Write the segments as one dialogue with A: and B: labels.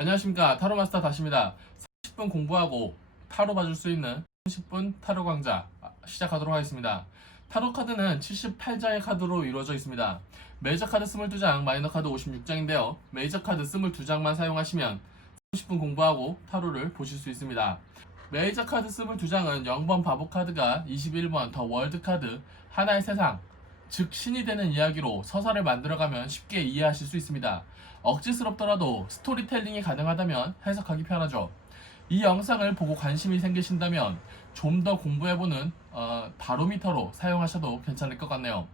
A: 안녕하십니까 타로 마스터 다시입니다. 30분 공부하고 타로 봐줄 수 있는 30분 타로 강좌 시작하도록 하겠습니다. 타로 카드는 78장의 카드로 이루어져 있습니다. 메이저 카드 22장, 마이너 카드 56장인데요. 메이저 카드 22장만 사용하시면 30분 공부하고 타로를 보실 수 있습니다. 메이저 카드 22장은 0번 바보 카드가 21번 더 월드 카드 하나의 세상 즉 신이 되는 이야기로 서사를 만들어가면 쉽게 이해하실 수 있습니다. 억지스럽더라도 스토리텔링이 가능하다면 해석하기 편하죠. 이 영상을 보고 관심이 생기신다면 좀 더 공부해보는 어, 바로미터로 사용하셔도 괜찮을 것 같네요.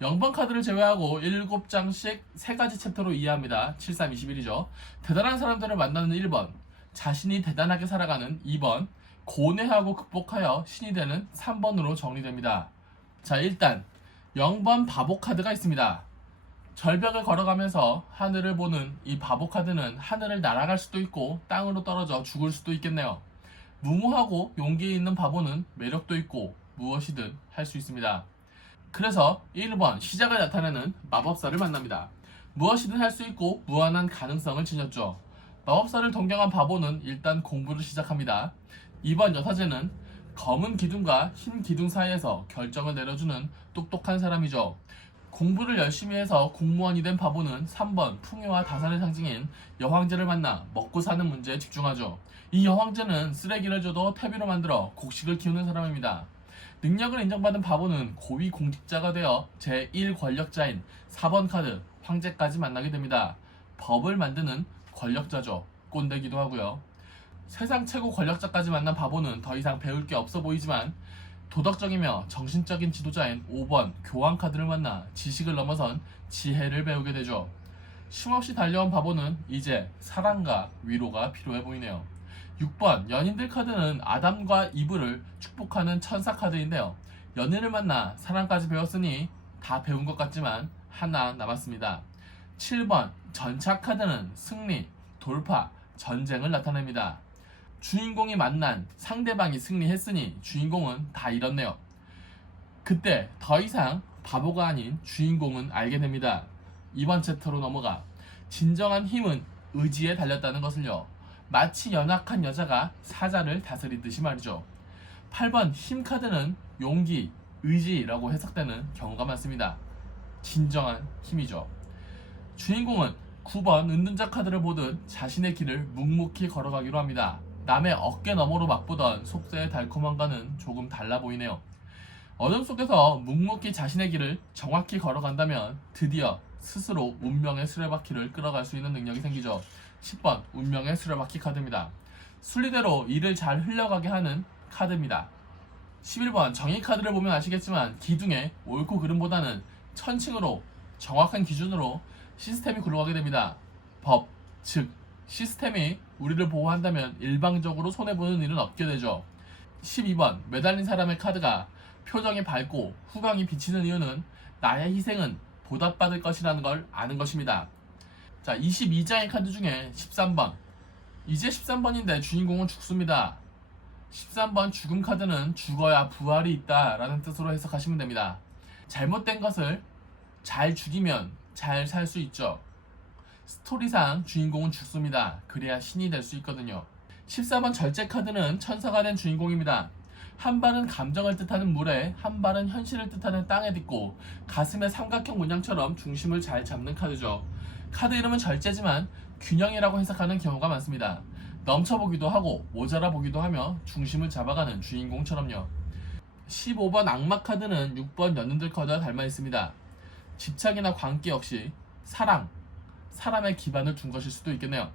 A: 0번 카드를 제외하고 7장씩 3가지 챕터로 이해합니다. 7321이죠. 대단한 사람들을 만나는 1번, 자신이 대단하게 살아가는 2번, 고뇌하고 극복하여 신이 되는 3번으로 정리됩니다. 자, 일단 0번 바보 카드가 있습니다. 절벽을 걸어가면서 하늘을 보는 이 바보 카드는 하늘을 날아갈 수도 있고 땅으로 떨어져 죽을 수도 있겠네요. 무모하고 용기 있는 바보는 매력도 있고 무엇이든 할 수 있습니다. 그래서 1번 시작을 나타내는 마법사를 만납니다. 무엇이든 할 수 있고 무한한 가능성을 지녔죠. 마법사를 동경한 바보는 일단 공부를 시작합니다. 2번 여사제는 검은 기둥과 흰 기둥 사이에서 결정을 내려주는 똑똑한 사람이죠. 공부를 열심히 해서 공무원이 된 바보는 3번 풍요와 다산의 상징인 여황제를 만나 먹고 사는 문제에 집중하죠. 이 여황제는 쓰레기를 줘도 퇴비로 만들어 곡식을 키우는 사람입니다. 능력을 인정받은 바보는 고위 공직자가 되어 제1 권력자인 4번 카드 황제까지 만나게 됩니다. 법을 만드는 권력자죠. 꼰대기도 하고요. 세상 최고 권력자까지 만난 바보는 더 이상 배울 게 없어 보이지만 도덕적이며 정신적인 지도자인 5번 교황 카드를 만나 지식을 넘어선 지혜를 배우게 되죠. 쉼없이 달려온 바보는 이제 사랑과 위로가 필요해 보이네요. 6번 연인들 카드는 아담과 이브를 축복하는 천사 카드인데요. 연인을 만나 사랑까지 배웠으니 다 배운 것 같지만 하나 남았습니다. 7번 전차 카드는 승리, 돌파, 전쟁을 나타냅니다. 주인공이 만난 상대방이 승리했으니 주인공은 다 잃었네요. 그때 더 이상 바보가 아닌 주인공은 알게 됩니다. 이번 챕터로 넘어가 진정한 힘은 의지에 달렸다는 것을요. 마치 연약한 여자가 사자를 다스리듯이 말이죠. 8번 힘 카드는 용기, 의지라고 해석되는 경우가 많습니다. 진정한 힘이죠. 주인공은 9번 은둔자 카드를 보듯 자신의 길을 묵묵히 걸어가기로 합니다. 남의 어깨 너머로 맛보던 속세의 달콤함과는 조금 달라 보이네요. 어둠 속에서 묵묵히 자신의 길을 정확히 걸어간다면 드디어 스스로 운명의 수레바퀴를 끌어갈 수 있는 능력이 생기죠. 10번 운명의 수레바퀴 카드입니다. 순리대로 일을 잘 흘러가게 하는 카드입니다. 11번 정의 카드를 보면 아시겠지만 기둥에 옳고 그름보다는 천칭으로 정확한 기준으로 시스템이 굴러가게 됩니다. 법, 즉 시스템이 우리를 보호한다면 일방적으로 손해보는 일은 없게 되죠. 12번 매달린 사람의 카드가 표정이 밝고 후광이 비치는 이유는 나의 희생은 보답받을 것이라는 걸 아는 것입니다. 자, 22장의 카드 중에 13번. 이제 13번인데 주인공은 죽습니다. 13번 죽음 카드는 죽어야 부활이 있다 라는 뜻으로 해석하시면 됩니다. 잘못된 것을 잘 죽이면 잘 살 수 있죠. 스토리상 주인공은 죽습니다. 그래야 신이 될 수 있거든요. 14번 절제 카드는 천사가 된 주인공입니다. 한 발은 감정을 뜻하는 물에 한 발은 현실을 뜻하는 땅에 딛고 가슴의 삼각형 문양처럼 중심을 잘 잡는 카드죠. 카드 이름은 절제지만 균형이라고 해석하는 경우가 많습니다. 넘쳐보기도 하고 모자라 보기도 하며 중심을 잡아가는 주인공처럼요. 15번 악마 카드는 6번 연인들 카드와 닮아 있습니다. 집착이나 관계 없이 사랑, 사람의 기반을 둔 것일 수도 있겠네요.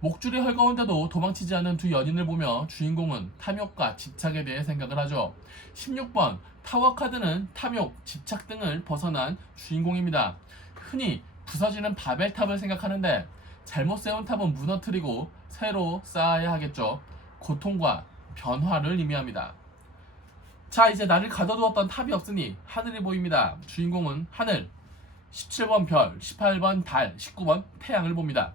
A: 목줄이 헐거운데도 도망치지 않는 두 연인을 보며 주인공은 탐욕과 집착에 대해 생각을 하죠. 16번 타워 카드는 탐욕, 집착 등을 벗어난 주인공입니다. 흔히 부서지는 바벨탑을 생각하는데 잘못 세운 탑은 무너뜨리고 새로 쌓아야 하겠죠. 고통과 변화를 의미합니다. 자 이제 나를 가둬두었던 탑이 없으니 하늘이 보입니다. 주인공은 하늘 17번 별, 18번 달, 19번 태양을 봅니다.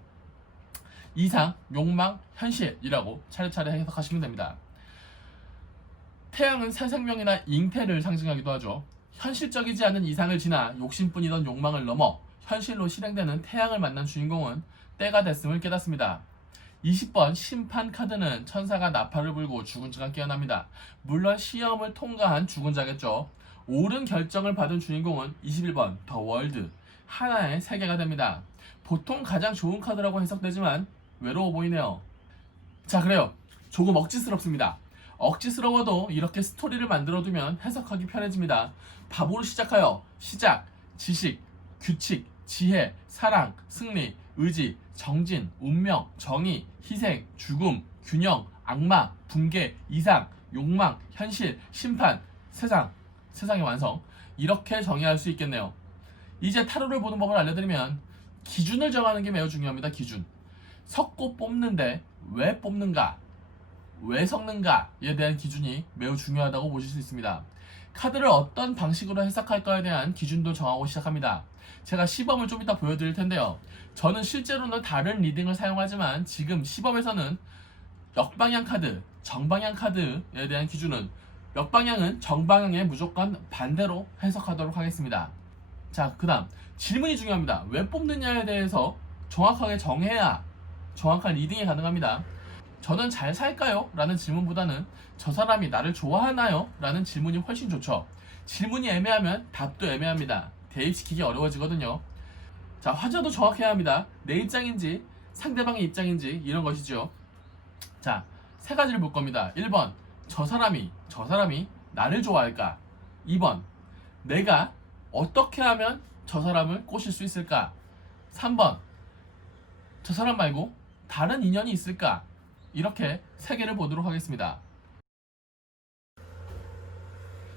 A: 이상, 욕망, 현실이라고 차례차례 해석하시면 됩니다. 태양은 새 생명이나 잉태를 상징하기도 하죠. 현실적이지 않은 이상을 지나 욕심뿐이던 욕망을 넘어 현실로 실행되는 태양을 만난 주인공은 때가 됐음을 깨닫습니다. 20번 심판 카드는 천사가 나팔을 불고 죽은 자가 깨어납니다. 물론 시험을 통과한 죽은 자겠죠. 옳은 결정을 받은 주인공은 21번 더 월드 하나의 세계가 됩니다. 보통 가장 좋은 카드라고 해석되지만 외로워 보이네요. 자 그래요. 조금 억지스럽습니다. 억지스러워도 이렇게 스토리를 만들어두면 해석하기 편해집니다. 밥으로 시작하여 시작, 지식, 규칙, 지혜, 사랑, 승리, 의지, 정진, 운명, 정의, 희생, 죽음, 균형, 악마, 붕괴, 이상, 욕망, 현실, 심판, 세상, 세상의 완성 이렇게 정의할 수 있겠네요. 이제 타로를 보는 법을 알려드리면 기준을 정하는 게 매우 중요합니다. 기준. 섞고 뽑는데 왜 뽑는가? 왜 섞는가에 대한 기준이 매우 중요하다고 보실 수 있습니다. 카드를 어떤 방식으로 해석할까에 대한 기준도 정하고 시작합니다. 제가 시범을 좀 이따 보여드릴 텐데요. 저는 실제로는 다른 리딩을 사용하지만 지금 시범에서는 역방향 카드, 정방향 카드에 대한 기준은 역방향은 정방향에 무조건 반대로 해석하도록 하겠습니다. 자, 그 다음 질문이 중요합니다. 왜 뽑느냐에 대해서 정확하게 정해야 정확한 리딩이 가능합니다. 저는 잘 살까요? 라는 질문보다는 저 사람이 나를 좋아하나요? 라는 질문이 훨씬 좋죠. 질문이 애매하면 답도 애매합니다. 대입시키기 어려워지거든요. 자, 화자도 정확해야 합니다. 내 입장인지 상대방의 입장인지 이런 것이죠. 자, 세 가지를 볼 겁니다. 1번, 저 사람이, 저 사람이 나를 좋아할까? 2번, 내가 어떻게 하면 저 사람을 꼬실 수 있을까? 3번, 저 사람 말고 다른 인연이 있을까? 이렇게 세 개를 보도록 하겠습니다.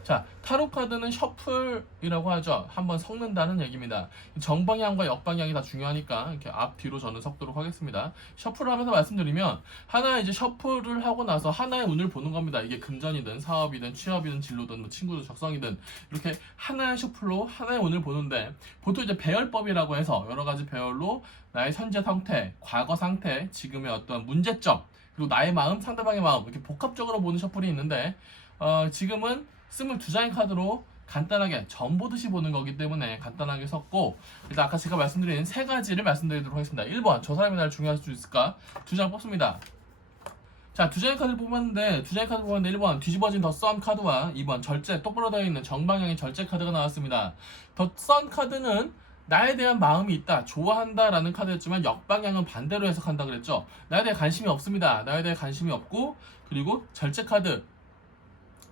A: 자, 타로 카드는 셔플이라고 하죠. 한번 섞는다는 얘기입니다. 정방향과 역방향이 다 중요하니까 이렇게 앞 뒤로 저는 섞도록 하겠습니다. 셔플을 하면서 말씀드리면 하나 이제 셔플을 하고 나서 하나의 운을 보는 겁니다. 이게 금전이든 사업이든 취업이든 진로든 뭐 친구든 적성이든 이렇게 하나의 셔플로 하나의 운을 보는데 보통 이제 배열법이라고 해서 여러 가지 배열로 나의 현재 상태, 과거 상태, 지금의 어떤 문제점 그리고 나의 마음, 상대방의 마음 이렇게 복합적으로 보는 셔플이 있는데 어, 지금은 22장의 카드로 간단하게 점 보듯이 보는 거기 때문에 간단하게 섞고 일단 아까 제가 말씀드린 세 가지를 말씀드리도록 하겠습니다. 1번 저 사람이 나를 중요할 수 있을까? 두 장 뽑습니다. 자, 두 장의 카드를 뽑았는데 두 장의 카드 뽑았는데 1번 뒤집어진 더 썬 카드와 2번 절제 똑바로 되어 있는 정방향의 절제 카드가 나왔습니다. 더 썬 카드는 나에 대한 마음이 있다, 좋아한다 라는 카드였지만 역방향은 반대로 해석한다 그랬죠. 나에 대해 관심이 없습니다. 나에 대해 관심이 없고 그리고 절제 카드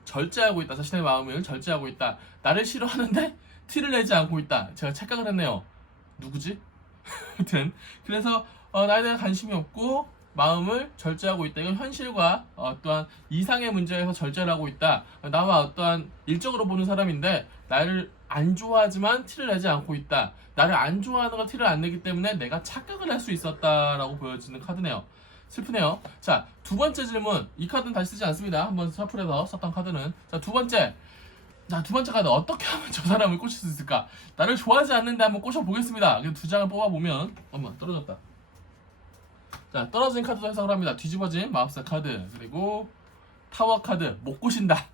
A: 절제하고 있다. 자신의 마음을 절제하고 있다. 나를 싫어하는데 티를 내지 않고 있다. 제가 착각을 했네요. 누구지? 하여튼 그래서 어, 나에 대한 관심이 없고 마음을 절제하고 있다. 이건 현실과 어떠한 이상의 문제에서 절제를 하고 있다. 나와 어떠한 일적으로 보는 사람인데 나를 안 좋아하지만 티를 내지 않고 있다. 나를 안 좋아하는 걸 티를 안 내기 때문에 내가 착각을 할 수 있었다라고 보여지는 카드네요. 슬프네요. 자, 두 번째 질문. 이 카드는 다시 쓰지 않습니다. 한번 셔플해서 썼던 카드는. 자, 두 번째. 자, 두 번째 카드. 어떻게 하면 저 사람을 꼬실 수 있을까? 나를 좋아하지 않는데 한번 꼬셔보겠습니다. 두 장을 뽑아보면, 어머, 떨어졌다. 자, 떨어진 카드도 해석을 합니다. 뒤집어진 마법사 카드. 그리고 타워 카드. 못 꼬신다.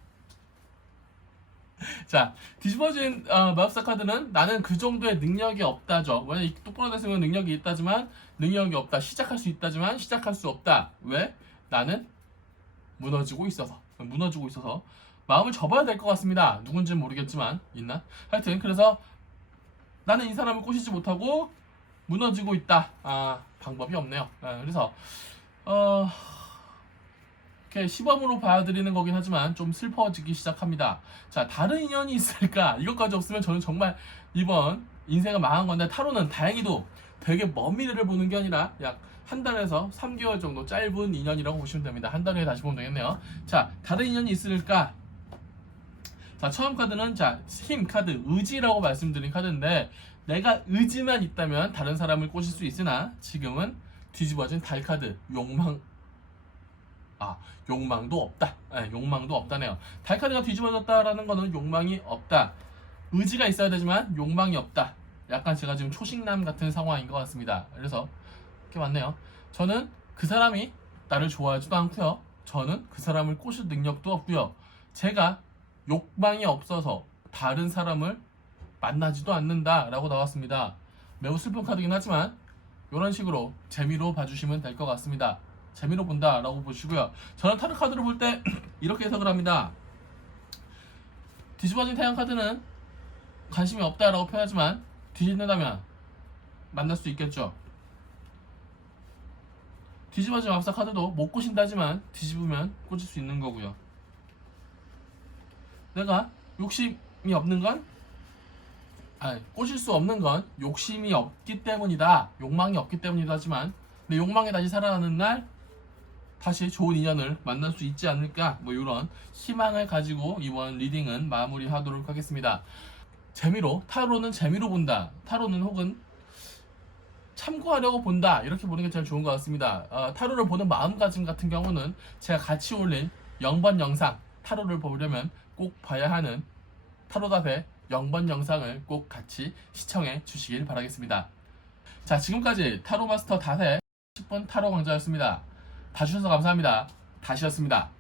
A: 자, 뒤집어진 어, 마법사 카드는 나는 그 정도의 능력이 없다죠. 왜냐 똑바로 됐으면 능력이 있다지만 능력이 없다. 시작할 수 있다지만 시작할 수 없다. 왜? 나는 무너지고 있어서 무너지고 있어서 마음을 접어야 될 것 같습니다. 누군지는 모르겠지만 있나? 하여튼 그래서 나는 이 사람을 꼬시지 못하고 무너지고 있다. 아 방법이 없네요. 아, 그래서 어. 이렇게 시범으로 봐드리는 거긴 하지만 좀 슬퍼지기 시작합니다. 자, 다른 인연이 있을까? 이것까지 없으면 저는 정말 이번 인생은 망한 건데 타로는 다행히도 되게 먼 미래를 보는 게 아니라 약 한 달에서 3개월 정도 짧은 인연이라고 보시면 됩니다. 한 달 후에 다시 보면 되겠네요. 자, 다른 인연이 있을까? 자, 처음 카드는 자, 힘 카드, 의지라고 말씀드린 카드인데 내가 의지만 있다면 다른 사람을 꼬실 수 있으나 지금은 뒤집어진 달 카드, 욕망 아 욕망도 없다. 네, 욕망도 없다네요. 달카드가 뒤집어졌다라는 거는 욕망이 없다. 의지가 있어야 되지만 욕망이 없다. 약간 제가 지금 초식남 같은 상황인 것 같습니다. 그래서 이렇게 맞네요. 저는 그 사람이 나를 좋아하지도 않고요. 저는 그 사람을 꼬실 능력도 없고요. 제가 욕망이 없어서 다른 사람을 만나지도 않는다라고 나왔습니다. 매우 슬픈 카드긴 하지만 이런 식으로 재미로 봐주시면 될 것 같습니다. 재미로 본다라고 보시고요. 저는 타로 카드를 볼 때 이렇게 해석을 합니다. 뒤집어진 태양 카드는 관심이 없다라고 표현하지만 뒤집는다면 만날 수 있겠죠. 뒤집어진 맙사 카드도 못 꼬신다지만 뒤집으면 꽂을 수 있는 거고요. 내가 욕심이 없는 건 아, 꼬실 수 없는 건 욕심이 없기 때문이다. 욕망이 없기 때문이다 하지만 내 욕망이 다시 살아나는 날 다시 좋은 인연을 만날 수 있지 않을까 뭐 이런 희망을 가지고 이번 리딩은 마무리하도록 하겠습니다. 재미로 타로는 재미로 본다. 타로는 혹은 참고하려고 본다 이렇게 보는 게 제일 좋은 것 같습니다. 어, 타로를 보는 마음가짐 같은 경우는 제가 같이 올린 0번 영상 타로를 보려면 꼭 봐야 하는 타로답의 0번 영상을 꼭 같이 시청해 주시길 바라겠습니다. 자 지금까지 타로마스터 다세 10번 타로 강좌였습니다. 봐주셔서 감사합니다. 다시였습니다.